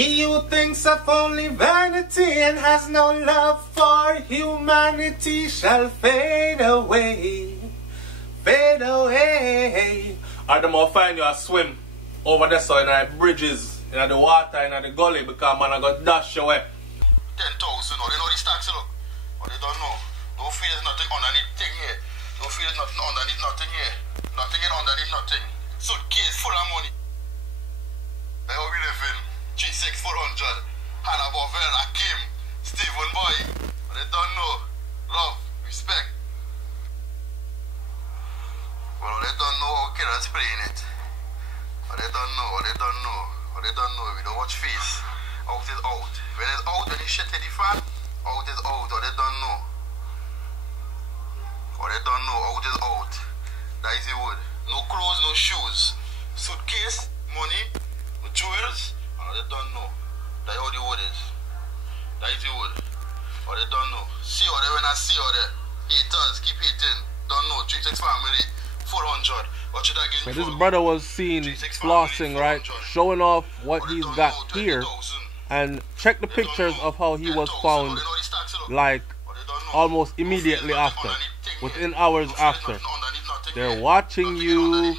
He who thinks of only vanity and has no love for humanity shall fade away. Fade away. Or the more find you a swim over there so in the bridges, in the water, in the gully, because man I got dash away. 10,000, or they know the stacks, look. Or they don't know. Don't feel there's nothing underneath thing here. Don't feel there's nothing underneath nothing here. Nothing in underneath nothing. Suitcase full of money. That's how we live in. 3-6-400. Hannah Bovel, Akim, Stephen Boy. But they don't know. Love, respect. Well, they don't know how killers playing it. Or they don't know, or they don't know. Or they don't know. We don't watch face. Out is out. When it's out, when it's shit in the fan, out is out. Or they don't know. Or they don't know. Out is out. That is the word. No clothes, no shoes. Suitcase, money, jewels. Or they don't know. That's how the word is. That is the word. Or they don't know. See how they when I see how they. Haters, keep hating. Don't know. 3-6 family. 400. What should I get? So this brother was seen flossing, right? Showing off what he's got here. And check the pictures of how he was found, like almost immediately after, within hours after. They're watching you.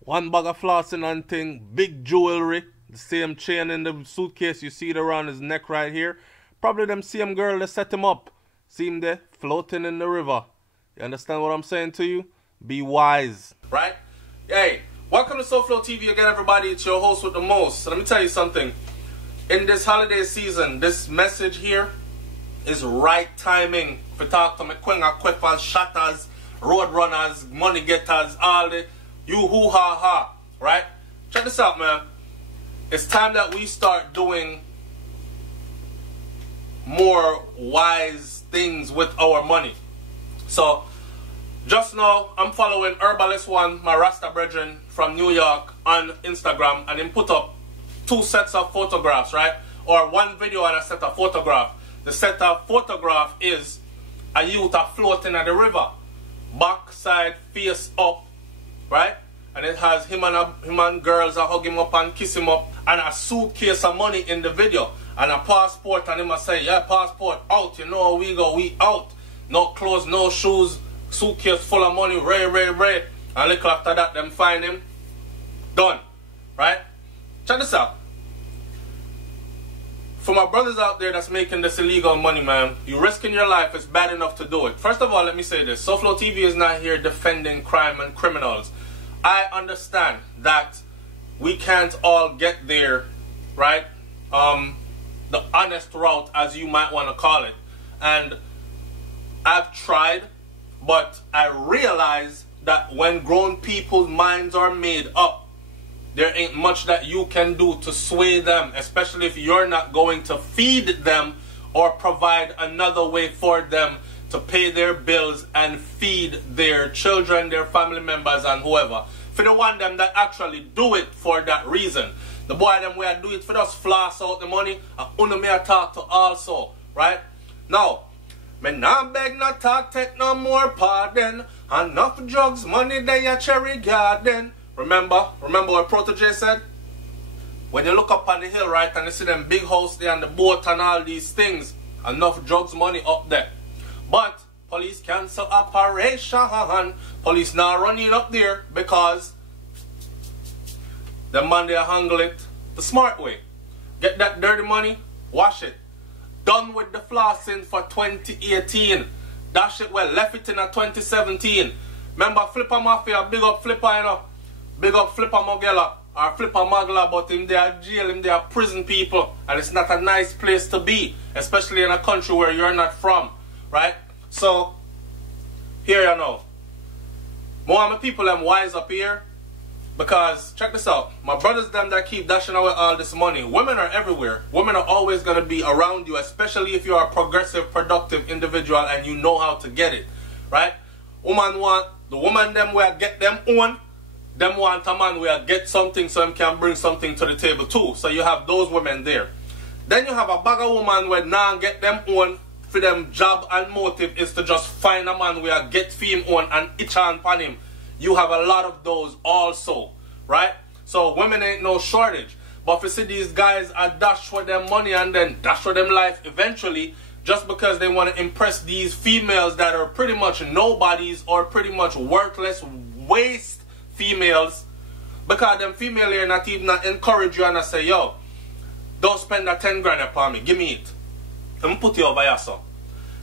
One bag of flossing and thing, big jewelry, the same chain in the suitcase you see it around his neck right here. Probably them same girl that set him up. See him there, floating in the river. You understand what I'm saying to you? Be wise. Right? Hey, welcome to SoFlo TV again, everybody. It's your host with the most. So let me tell you something. In this holiday season, this message here is right timing for talk to me Quenga Queffas, shatters, road runners, money getters, all the you hoo ha ha. Right? Check this out, man. It's time that we start doing more wise things with our money. So, just now, I'm following Herbalist One, my Rasta brethren from New York, on Instagram, and he put up 2 sets of photographs, right? Or 1 video and a set of photograph. The set of photograph is a youth floating at the river, backside, face up, right? And it has him and girls are hug him up and kiss him up, and a suitcase of money in the video, and a passport, and him a say, yeah, passport out, you know, we go, we out. No clothes, no shoes, suitcase full of money, ray. And little after that, them find him. Done. Right? Check this out. For my brothers out there that's making this illegal money, man, you risking your life, it's bad enough to do it. First of all, let me say this. SoFlo TV is not here defending crime and criminals. I understand that we can't all get there, right? The honest route, as you might want to call it. And I've tried, but I realize that when grown people's minds are made up, there ain't much that you can do to sway them, especially if you're not going to feed them or provide another way for them to pay their bills and feed their children, their family members, and whoever. For the one them that actually do it for that reason. The boy them where do it for us floss out the money, and only me I talk to also, right? Now, me nah beg no talk, take no more pardon. Enough drugs, money they a cherry garden. Remember what Protege said? When you look up on the hill, right, and you see them big house there and the boat and all these things, enough drugs, money up there. But police cancel operation. Police now running up there because the man they handle it the smart way. Get that dirty money, wash it. Done with the flossing for 2018. That shit well left it in a 2017. Remember Flipper Mafia, big up Flipper, you know. Big up Flipper Mogella or Flipper Magla, but him they are jail, him they are prison people. And it's not a nice place to be, especially in a country where you're not from. Right? So, here you know. More of my people them wise up here. Because, check this out, my brothers them that keep dashing away all this money, women are everywhere. Women are always going to be around you, especially if you're a progressive, productive individual and you know how to get it. Right? The woman them where get them own, them want a man where get something so him can bring something to the table too. So you have those women there. Then you have a bag of woman where now get them own for them job and motive is to just find a man where get fame on and itch on him. You have a lot of those also, right? So women ain't no shortage. But if you see these guys are dash for them money and then dash for them life eventually, just because they want to impress these females that are pretty much nobodies or pretty much worthless waste females, because them female here not even encourage you and I say, yo, don't spend that 10 grand upon me, give me it. Let me put you over here, so.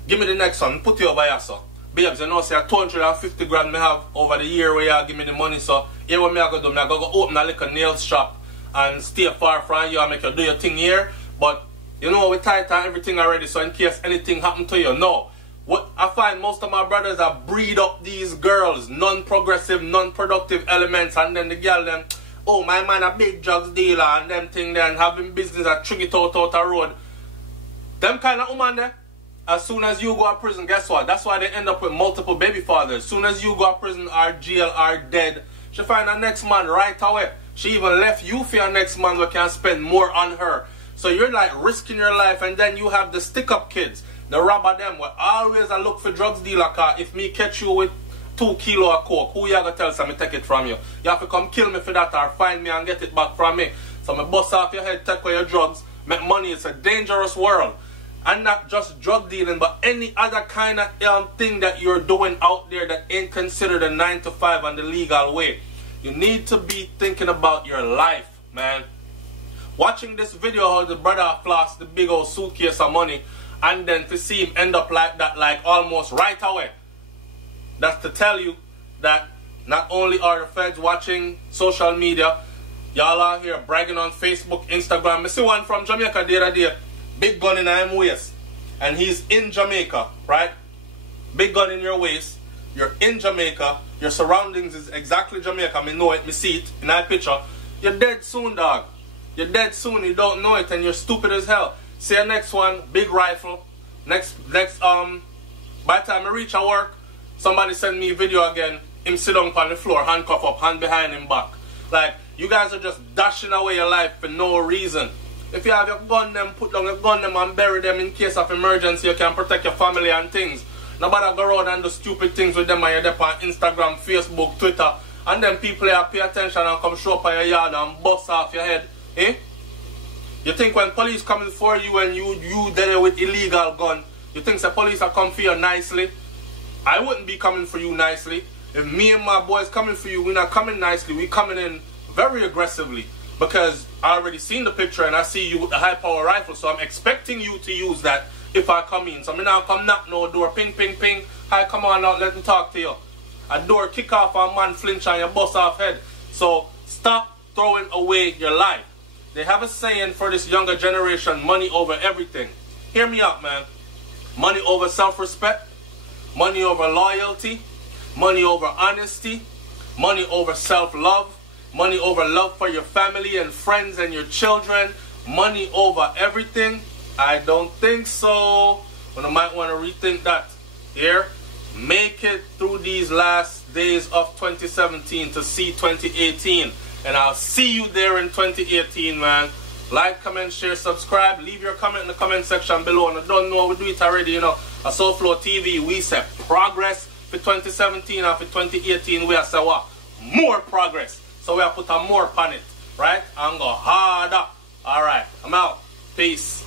Give me the next one, put you over here, so. Babes, you know, say 250 grand me have over the year where you give me the money, so here what me I go do, I go open a little nail shop and stay far from you and make you do your thing here, but you know, we tight on everything already, so in case anything happen to you, no. What I find most of my brothers are breed up these girls, non-progressive, non-productive elements, and then the girl them, oh, my man a big drugs dealer, and them thing then having business at trig it out the road. Them kind of woman there, as soon as you go to prison, guess what? That's why they end up with multiple baby fathers. As soon as you go to prison or jail or dead, she find her next man right away. She even left you for your next man who can spend more on her. So you're like risking your life, and then you have the stick-up kids, the robber them, where always I look for drugs dealer, car if me catch you with 2 kilos of coke, who you gonna tell so me take it from you? You have to come kill me for that or find me and get it back from me. So me bust off your head, take away your drugs, make money. It's a dangerous world. And not just drug dealing, but any other kind of thing that you're doing out there that ain't considered a 9 to 5 on the legal way. You need to be thinking about your life, man. Watching this video how the brother floss the big old suitcase of money and then to see him end up like that, like almost right away. That's to tell you that not only are the feds watching social media, y'all are here bragging on Facebook, Instagram. I see one from Jamaica the other day, big gun in his waist, and he's in Jamaica, right? Big gun in your waist, you're in Jamaica, your surroundings is exactly Jamaica, me know it, me see it in that picture. You're dead soon, dog. You're dead soon, you don't know it, and you're stupid as hell. See your next one, big rifle. Next, by the time I reach at work, somebody send me a video again, him sit down on the floor, handcuff up, hand behind him back. Like, you guys are just dashing away your life for no reason. If you have your gun them, put down your gun them and bury them in case of emergency, you can protect your family and things. Nobody go around and do stupid things with them and you're there on Instagram, Facebook, Twitter, and then people here pay attention and come show up on your yard and bust off your head. Eh? You think when police coming for you and you there with illegal gun, you think the police are come for you nicely? I wouldn't be coming for you nicely. If me and my boys coming for you, we're not coming nicely, we coming in very aggressively. Because I already seen the picture and I see you with the high power rifle, so I'm expecting you to use that if I come in. So I'm now come knock no door, ping, ping, ping. Hi, come on out, let me talk to you. A door kick off, a man flinch and you bust off head. So stop throwing away your life. They have a saying for this younger generation, money over everything. Hear me out, man. Money over self-respect, money over loyalty, money over honesty, money over self-love, money over love for your family and friends and your children, money over everything. I don't think so. But I might want to rethink that. Here, make it through these last days of 2017 to see 2018. And I'll see you there in 2018, man. Like, comment, share, subscribe. Leave your comment in the comment section below. And I don't know, we do it already, you know. At Soulflow TV, we said progress for 2017 and for 2018. We have said what? More progress. So we have put a more on it, right? And go harder. Alright, I'm out. Peace.